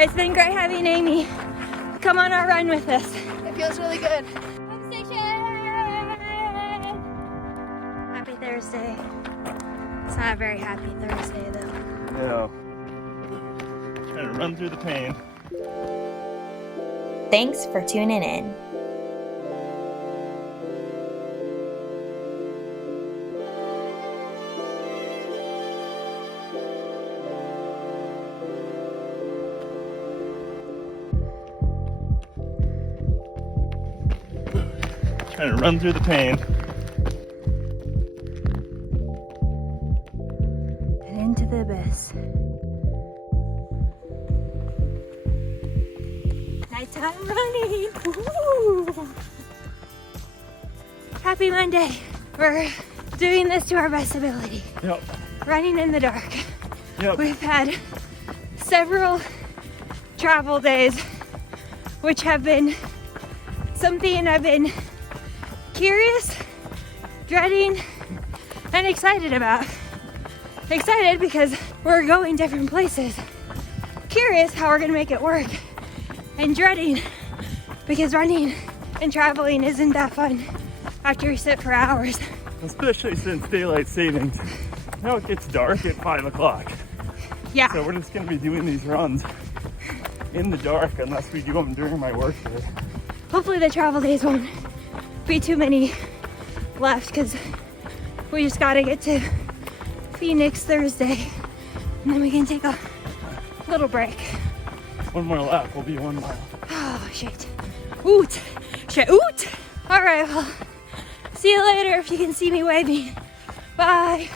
It's been great having Amy come on our run with us. It feels really good. Pump station! Happy Thursday. It's not a very happy Thursday though. No. Trying to run through the pain. Thanks for tuning in. Trying to run through the pain. And into the abyss. Nighttime running. Woo! Happy Monday. We're doing this to our best ability. Yep. Running in the dark. Yep. We've had several travel days, which have been something I've been curious, dreading, and excited about. Excited because we're going different places. Curious how we're gonna make it work. And dreading because running and traveling isn't that fun after you sit for hours. Especially since daylight savings. Now it gets dark at 5 o'clock. Yeah. So we're just gonna be doing these runs in the dark unless we do them during my work day. Hopefully the travel days won't be too many left because we just gotta get to Phoenix Thursday and then we can take a little break. One more lap will be 1 mile. Oh shit. Oot. Shit. Oot. All right, well, see you later if you can see me waving. Bye.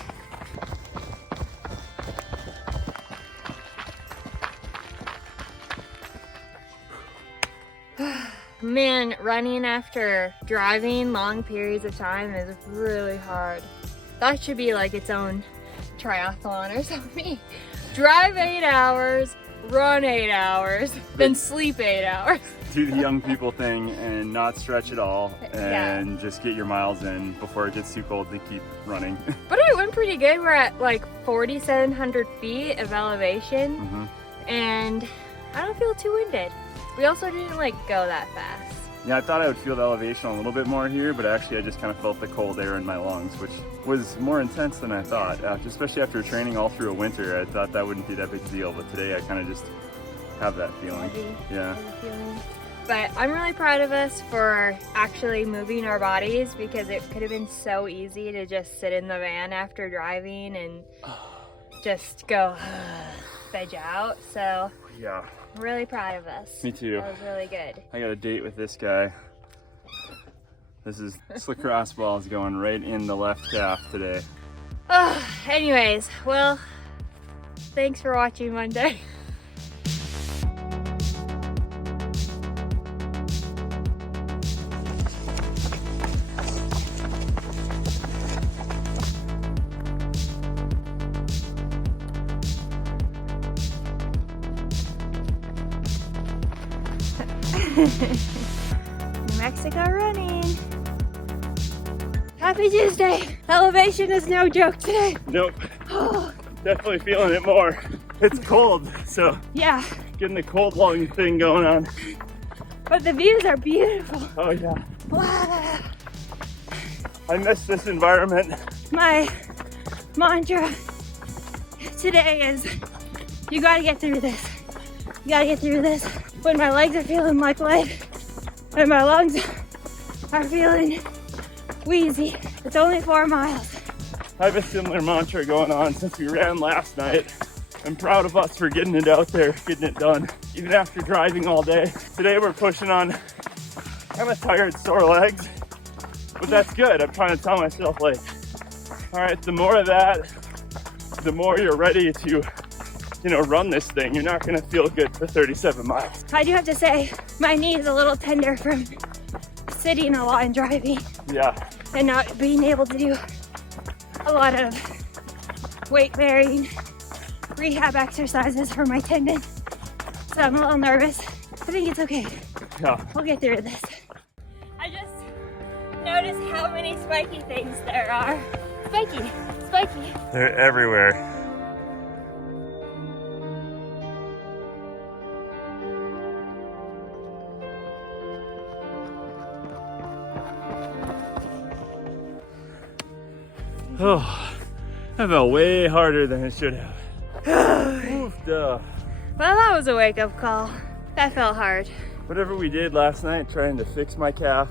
Man, running after driving long periods of time is really hard. That should be like its own triathlon or something. Drive 8 hours, run 8 hours, then sleep 8 hours. Do the young people thing and not stretch at all and just get your miles in before it gets too cold to keep running. But it went pretty good. We're at like 4,700 feet of elevation and I don't feel too winded. We also didn't like go that fast. Yeah, I thought I would feel the elevation a little bit more here, but actually I just kind of felt the cold air in my lungs, which was more intense than I thought. Especially after training all through a winter, I thought that wouldn't be that big a deal, but today I kind of just have that feeling. Yeah. But I'm really proud of us for actually moving our bodies because it could have been so easy to just sit in the van after driving and just go veg out. So yeah. I'm really proud of us. Me too. That was really good. I got a date with this guy. This lacrosse ball is going right in the left calf today. Anyways, well, thanks for watching Monday. New Mexico running. Happy Tuesday. Elevation is no joke today. Nope. Definitely feeling it more. It's cold, so yeah, getting the cold lung thing going on. But the views are beautiful. Oh yeah. Wow. I miss this environment. My mantra today is you gotta get through this. You gotta get through this. When my legs are feeling like lead and my lungs are feeling wheezy. It's only 4 miles. I have a similar mantra going on since we ran last night. I'm proud of us for getting it out there, getting it done, even after driving all day. Today we're pushing on kind of tired, sore legs, but that's good. I'm trying to tell myself like, all right, the more of that, the more you're ready to, run this thing. You're not gonna feel good for 37 miles. I do have to say, my knee is a little tender from sitting a lot and driving. Yeah. And not being able to do a lot of weight bearing rehab exercises for my tendon. So I'm a little nervous. I think it's okay. Yeah. We'll get through this. I just noticed how many spiky things there are. Spiky, spiky. They're everywhere. Oh, that felt way harder than it should have. Oof, duh. Well, that was a wake-up call. That felt hard. Whatever we did last night trying to fix my calf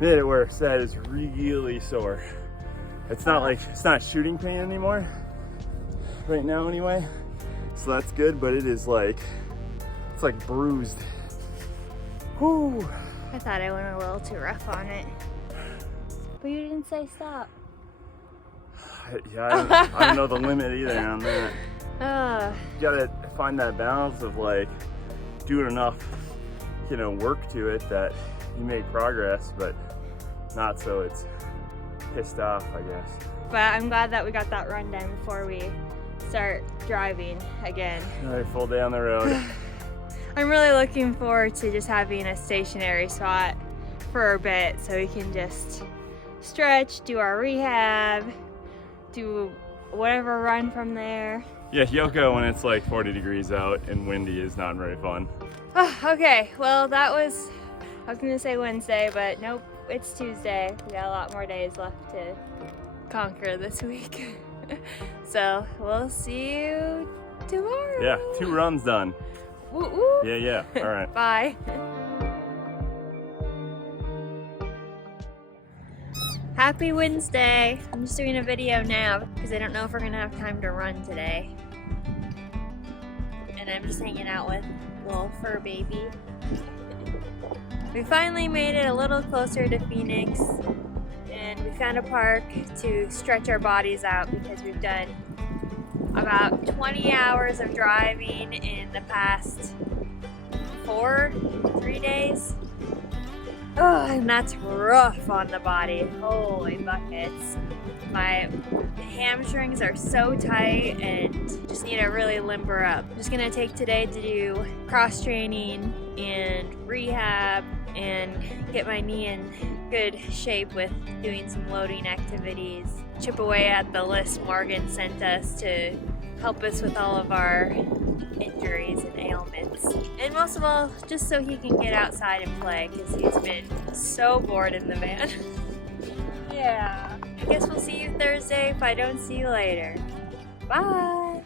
made it worse. That is really sore. It's not shooting pain anymore. Right now anyway. So that's good, but it's like bruised. Whew. I thought I went a little too rough on it. But you didn't say stop. Yeah, I don't know the limit either on that. You gotta find that balance of like doing enough, work to it that you make progress, but not so it's pissed off, I guess. But I'm glad that we got that run done before we start driving again. Another full day on the road. I'm really looking forward to just having a stationary spot for a bit so we can just stretch, do our rehab, do whatever run from there. Yeah, yoga when it's like 40 degrees out and windy is not very fun. Oh, okay, well I was gonna say Wednesday, but nope, it's Tuesday. We got a lot more days left to conquer this week. So we'll see you tomorrow. Yeah, 2 runs done. Woo woo. Yeah, all right. Bye. Happy Wednesday. I'm just doing a video now because I don't know if we're gonna have time to run today. And I'm just hanging out with little fur baby. We finally made it a little closer to Phoenix and we found a park to stretch our bodies out because we've done about 20 hours of driving in the past 3 days. Oh, and that's rough on the body. Holy buckets. My hamstrings are so tight and just need to really limber up. I'm just gonna take today to do cross training and rehab and get my knee in good shape with doing some loading activities. Chip away at the list Morgan sent us to help us with all of our injuries and ailments. And most of all, just so he can get outside and play because he's been so bored in the van. Yeah. I guess we'll see you Thursday if I don't see you later. Bye!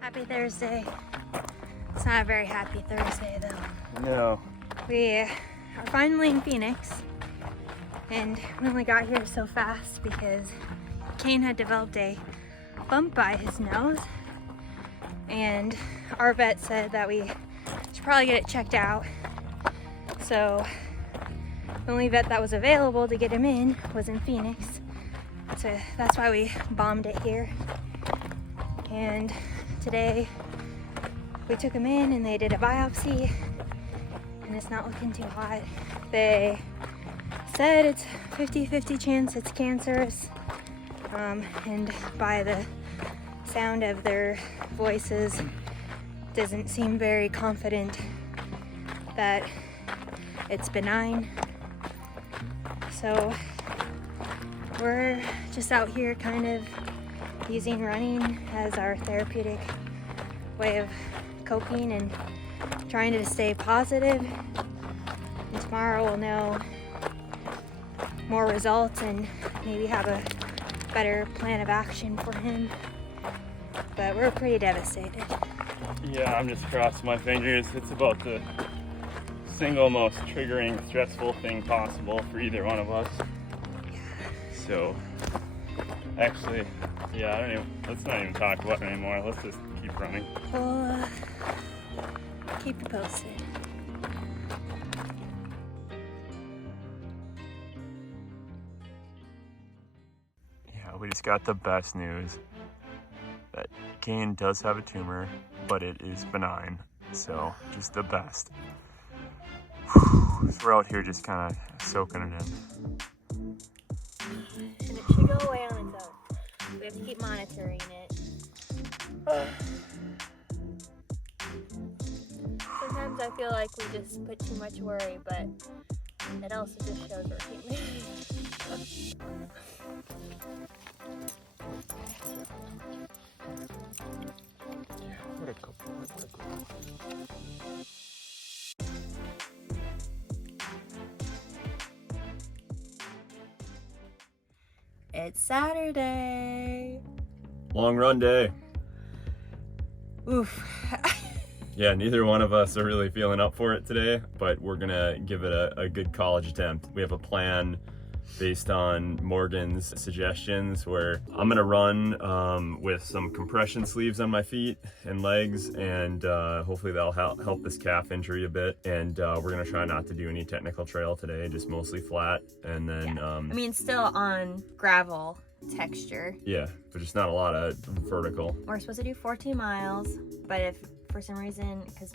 Happy Thursday. It's not a very happy Thursday though. No. We are finally in Phoenix and we only got here so fast because Kain had developed a bump by his nose and our vet said that we should probably get it checked out. So the only vet that was available to get him in was in Phoenix. So that's why we bombed it here. And today we took him in and they did a biopsy and it's not looking too hot. They said it's 50-50 chance it's cancerous and by the sound of their voices doesn't seem very confident that it's benign. So we're just out here kind of using running as our therapeutic way of coping and trying to stay positive. And tomorrow we'll know more results and maybe have a better plan of action for him. But we're pretty devastated. Yeah, I'm just crossing my fingers. It's about the single most triggering, stressful thing possible for either one of us. So, actually, yeah, let's not even talk about it anymore. Let's just keep running. We'll keep you posted. Yeah, we just got the best news that Kain does have a tumor, but it is benign. So, just the best. So we're out here just kind of soaking it in. And it should go away on its own. We have to keep monitoring it. Sometimes I feel like we just put too much worry, but it also just shows we're human. It's Saturday. Long run day. Oof. Yeah, neither one of us are really feeling up for it today, but we're gonna give it a good college attempt. We have a plan based on Morgan's suggestions where I'm gonna run with some compression sleeves on my feet and legs, and hopefully that'll help this calf injury a bit. And we're gonna try not to do any technical trail today, just mostly flat. And then I mean, still on gravel texture. Yeah, but just not a lot of vertical. We're supposed to do 14 miles, but if for some reason, because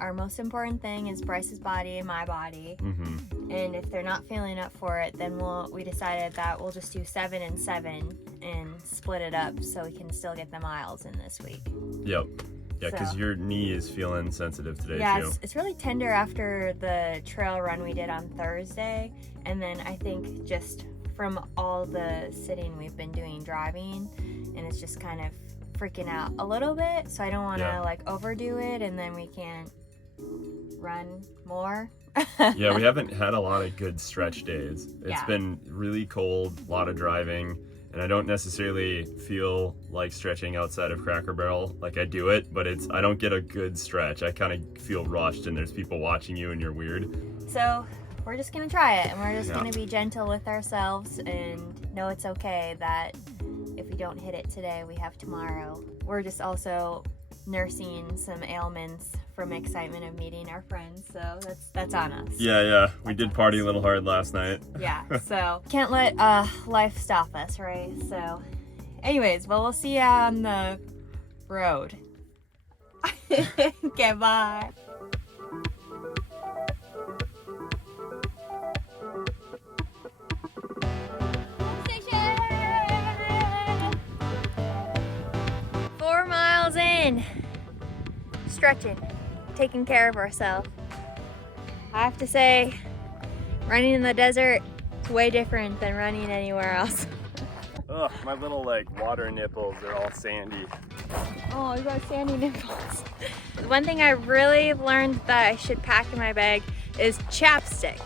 our most important thing is Bryce's body and my body, and if they're not feeling up for it, then we decided that we'll just do 7 and 7 and split it up so we can still get the miles in this week. Yep. Yeah, because So- your knee is feeling sensitive today Yeah, too. it's really tender after the trail run we did on Thursday, and then I think just from all the sitting we've been doing driving, and it's just kind of freaking out a little bit, so I don't want to like overdo it and then we can't run more. Yeah, we haven't had a lot of good stretch days. It's been really cold, a lot of driving, and I don't necessarily feel like stretching outside of Cracker Barrel. Like I do it, but I don't get a good stretch. I kind of feel rushed and there's people watching you and you're weird. So we're just gonna try it, and we're just gonna be gentle with ourselves and know it's okay that if we don't hit it today, we have tomorrow. We're just also nursing some ailments from excitement of meeting our friends, so that's on us. Yeah, we did party a little hard last night. Yeah, so can't let life stop us, right? So anyways, well, we'll see you on the road. Okay, bye. Station! 4 miles in. Stretching, taking care of ourselves. I have to say, running in the desert is way different than running anywhere else. Ugh, my little water nipples are all sandy. Oh, you got sandy nipples. One thing I really learned that I should pack in my bag is chapstick.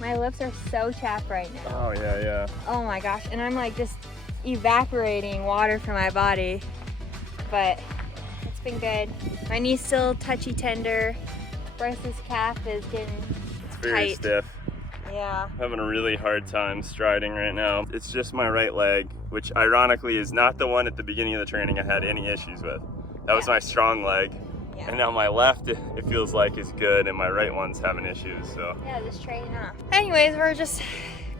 My lips are so chapped right now. Oh yeah. Oh my gosh, and I'm like just evaporating water from my body, but it's been good. My knee's still touchy tender. Bryce's calf is getting It's very tight. stiff. Yeah. I'm having a really hard time striding right now. It's just my right leg, which ironically is not the one at the beginning of the training I had any issues with. That was my strong leg. Yeah. And now my left, it feels like is good, and my right one's having issues, so. Yeah, just trading off. Anyways, we're just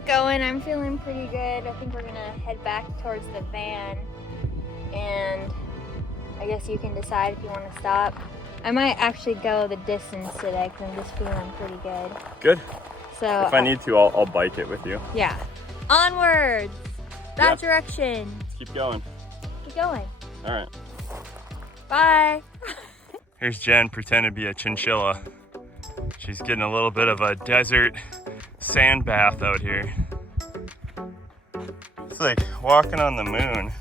going. I'm feeling pretty good. I think we're gonna head back towards the van, and I guess you can decide if you want to stop. I might actually go the distance today because I'm just feeling pretty good. Good. So If I need to, I'll bike it with you. yeah. Onwards. That Yeah. direction. Let's keep going. Keep going. All right. Bye. Here's Jen pretending to be a chinchilla. She's getting a little bit of a desert sand bath out here. It's like walking on the moon.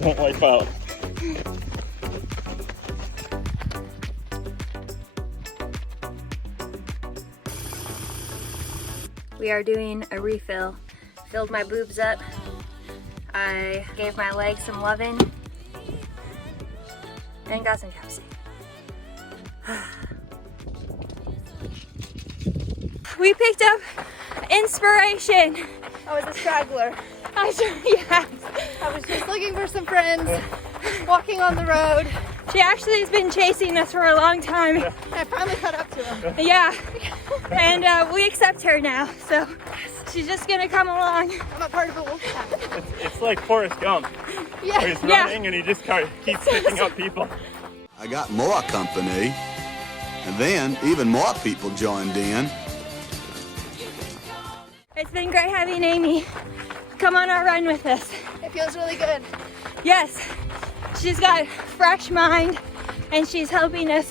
Don't wipe out. We are doing a refill. Filled my boobs up. I gave my legs some loving and got some chapstick. We picked up inspiration. I was a straggler. Yeah. I was just looking for some friends, walking on the road. She actually has been chasing us for a long time. I finally caught up to him. Yeah. And we accept her now. So she's just gonna come along. I'm a part of a wolf pack. It's like Forrest Gump. Where he's running and he just keeps picking up people. I got more company, and then even more people joined in. It's been great having Amy come on our run with us. It feels really good. Yes, she's got a fresh mind and she's helping us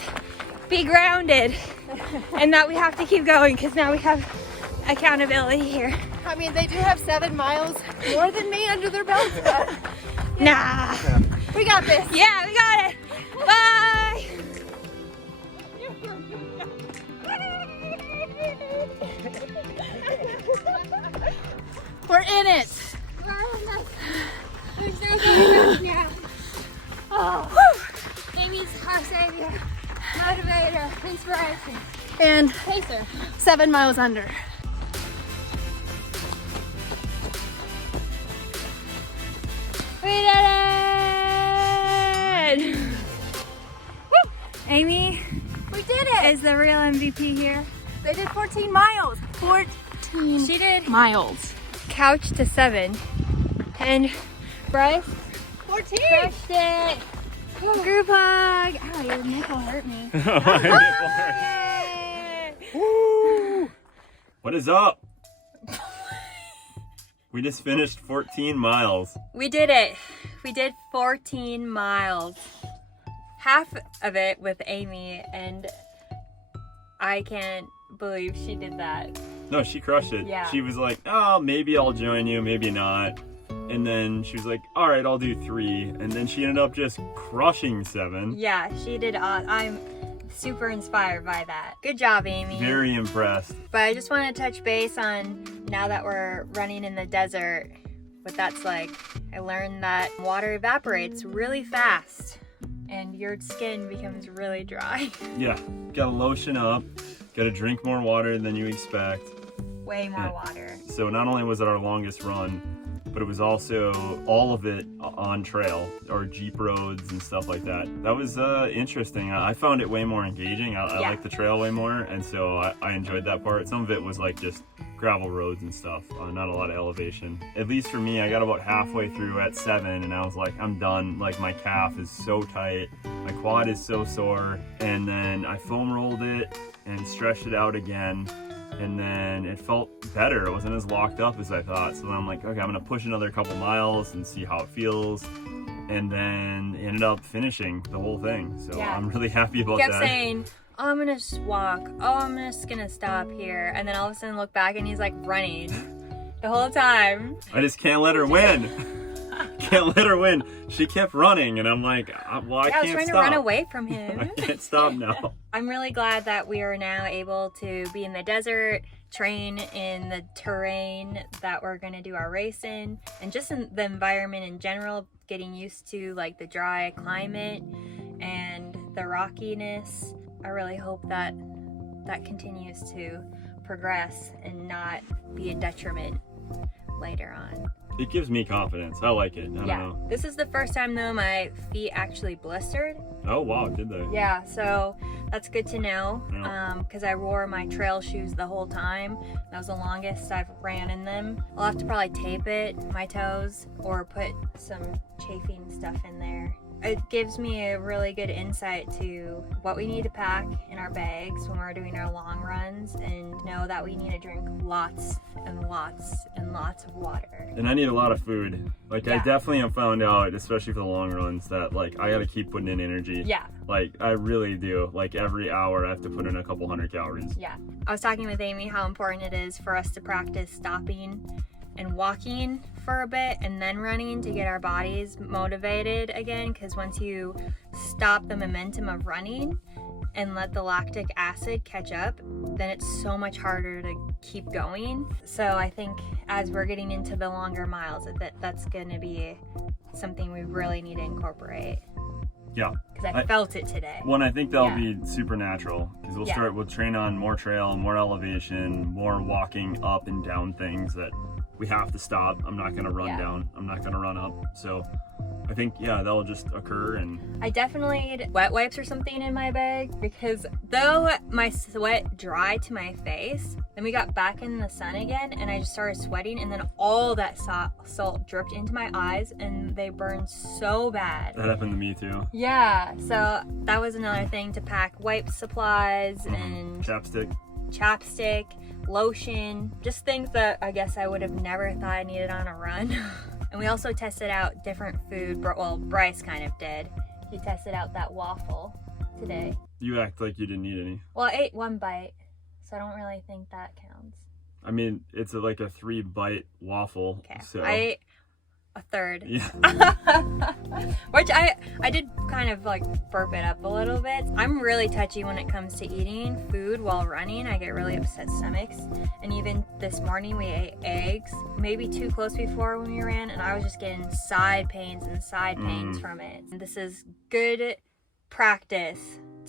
be grounded. and that we have to keep going because now we have accountability here. I mean, they do have 7 miles more than me under their belts, but Nah. we got this. Yeah, we got it. Bye. We're in it. There's no going back now. Oh. Amy's our savior, motivator, inspiration, And pacer. 7 miles under. We did it! Woo! Amy We did it. is the real MVP here. They did 14 miles. 14 She did miles. couch to 7. And Bryce 14. crushed it. Group hug. Ow, your nipple hurt me. Woo! What is up? We just finished 14 miles. We did it. We did 14 miles. Half of it with Amy, and I can't believe she did that. No, she crushed it. Yeah. She was like, oh, maybe I'll join you, maybe not. And then she was like, all right, I'll do 3. And then she ended up just crushing 7. Yeah, she did. I'm super inspired by that. Good job, Amy. Very impressed. But I just want to touch base on, now that we're running in the desert, what that's like. I learned that water evaporates really fast and your skin becomes really dry. Yeah, gotta lotion up, gotta drink more water than you expect. Way more water. So not only was it our longest run, but it was also all of it on trail or Jeep roads and stuff like that. That was interesting. I found it way more engaging. I Yeah. like the trail way more, and so I enjoyed that part. Some of it was like just gravel roads and stuff, not a lot of elevation. At least for me, I got about halfway through at 7 and I was like, I'm done. Like my calf is so tight, my quad is so sore, and then I foam rolled it and stretched it out again. And then it felt better. It wasn't as locked up as I thought. So then I'm like, okay, I'm gonna push another couple miles and see how it feels. And then ended up finishing the whole thing. So Yeah. I'm really happy about He kept that. saying, oh, I'm gonna just walk. Oh, I'm just gonna stop here. And then all of a sudden look back and he's like running the whole time. I just can't let her win. Can't let her win. She kept running and I'm like, well, I Yeah, I was can't trying stop. to run away from him. I can't stop now. I'm really glad that we are now able to be in the desert, train in the terrain that we're going to do our race in, and just in the environment in general, getting used to like the dry climate and the rockiness. I really hope that that continues to progress and not be a detriment later on. It gives me confidence. I like it. I don't know. This is the first time though my feet actually blistered. Oh wow, did they? Yeah, so that's good to know, Yeah. because I wore my trail shoes the whole time. That was the longest I've ran in them. I'll have to probably tape my toes, or put some chafing stuff in there. It gives me a really good insight to what we need to pack in our bags when we're doing our long runs, and know that we need to drink lots and lots and lots of water. And I need a lot of food. Like I Yeah. definitely have found out, especially for the long runs, that like I gotta keep putting in energy. Yeah. Like I really do. Like every hour I have to put in a couple hundred calories. Yeah. I was talking with Amy how important it is for us to practice stopping and walking for a bit and then running to get our bodies motivated again, because once you stop the momentum of running and let the lactic acid catch up, then it's so much harder to keep going. So I think as we're getting into the longer miles, that's going to be something we really need to incorporate, Yeah. because I felt it today. Well, and I think that'll Yeah. be supernatural because Yeah. we'll train on more trail, more elevation, more walking up and down things that we have to stop. I'm not gonna run Yeah. down. I'm not gonna run up. So I think, yeah, that'll just occur. And I definitely need wet wipes or something in my bag, because though my sweat dried to my face, then we got back in the sun again and I just started sweating, and then all that salt dripped into my eyes and they burned so bad. that happened to me too. Yeah, so that was another thing to pack: wipe supplies and chapstick, lotion, just things that I guess I would have never thought I needed on a run. And we also tested out different food. Well, Bryce kind of did. He tested out that waffle today. You act like you didn't eat any. Well, I ate 1 bite, so I don't really think that counts. I mean, it's like a 3-bite waffle. Okay, So. I ate a third. Yeah. Which I did kind of like burp it up a little bit. I'm really touchy when it comes to eating food while running. I get really upset stomachs. And even this morning we ate eggs, maybe too close before when we ran, and I was just getting side pains and side pains from it. And this is good practice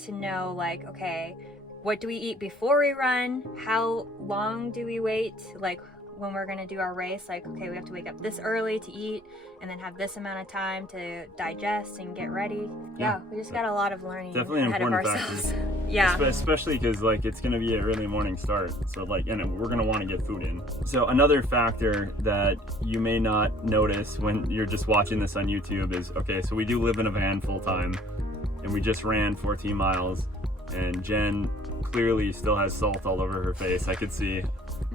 to know, like, okay, what do we eat before we run? How long do we wait? Like, when we're gonna do our race, like, okay, we have to wake up this early to eat and then have this amount of time to digest and get ready. Yeah, we just got a lot of learning ahead of ourselves. Yeah. Especially because, like, it's gonna be an early morning start. So, like, and we're gonna want to get food in. So another factor that you may not notice when you're just watching this on YouTube is, okay, so we do live in a van full time and we just ran 14 miles and Jen clearly still has salt all over her face. I could see.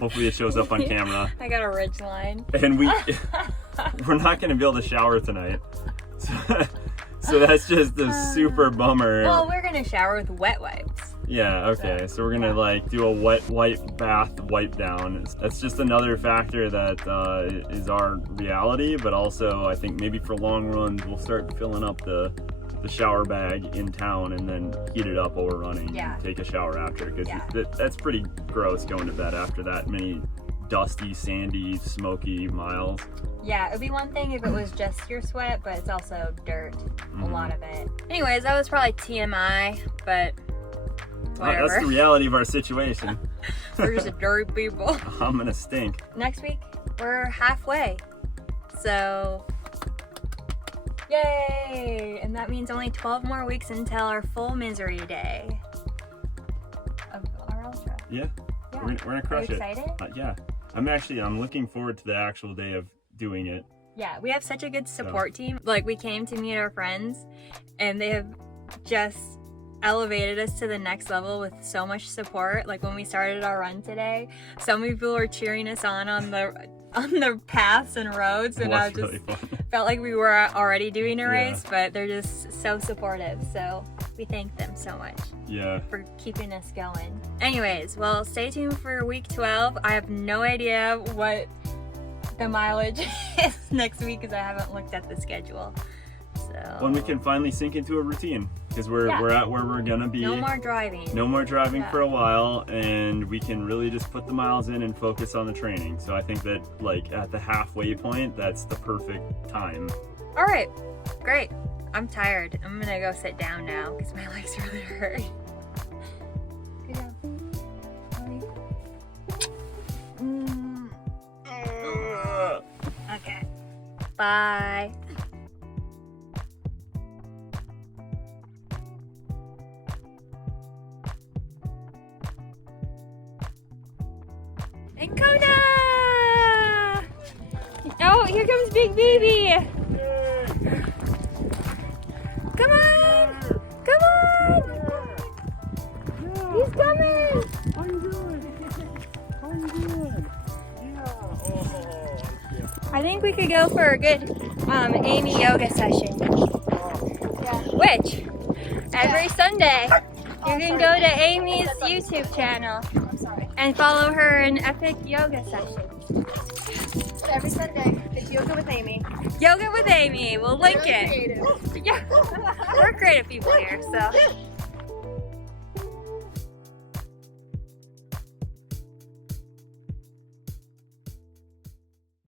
Hopefully it shows up on camera. I got a ridge line. And we're not going to be able to shower tonight. So that's just a super bummer. Well, we're going to shower with wet wipes. Yeah, okay. So we're going to like do a wet wipe bath wipe down. That's just another factor that is our reality, but also I think maybe for long runs we'll start filling up the shower bag in town and then heat it up while we're running. Yeah. And take a shower after, because that's pretty gross going to bed after that many dusty, sandy, smoky miles. Yeah, it would be one thing if it was just your sweat, but it's also dirt, a lot of it. Anyways, that was probably TMI, but whatever. That's the reality of our situation. We're just dirty people. I'm gonna stink. Next week, we're halfway. So, yay! And that means only 12 more weeks until our full misery day of our ultra. Yeah. We're gonna crush it. Are you excited? Yeah. I'm looking forward to the actual day of doing it. Yeah, we have such a good support team. Like, we came to meet our friends and they have just elevated us to the next level with so much support. Like, when we started our run today, so many people were cheering us on the paths and roads, and I just really felt like we were already doing a race, but they're just so supportive. So we thank them so much for keeping us going. Anyways, well, stay tuned for week 12. I have no idea what the mileage is next week because I haven't looked at the schedule. So when we can finally sink into a routine, because we're at where we're gonna be. No more driving. No more driving for a while, and we can really just put the miles in and focus on the training. So I think that, like, at the halfway point, that's the perfect time. All right, great. I'm tired. I'm gonna go sit down now because my legs really hurt. Good job. Okay. Bye. And Kona! Oh, here comes Big Baby! Come on! Come on! He's coming! How you doing? How you doing? Yeah. Oh, yeah. I think we could go for a good Amy yoga session. Yeah. Which, every Sunday, you can go to Amy's YouTube channel and follow her in epic yoga sessions. Every Sunday, it's Yoga with Amy. Yoga with Amy, we'll link it. Creative. Yeah, we're creative people here, so.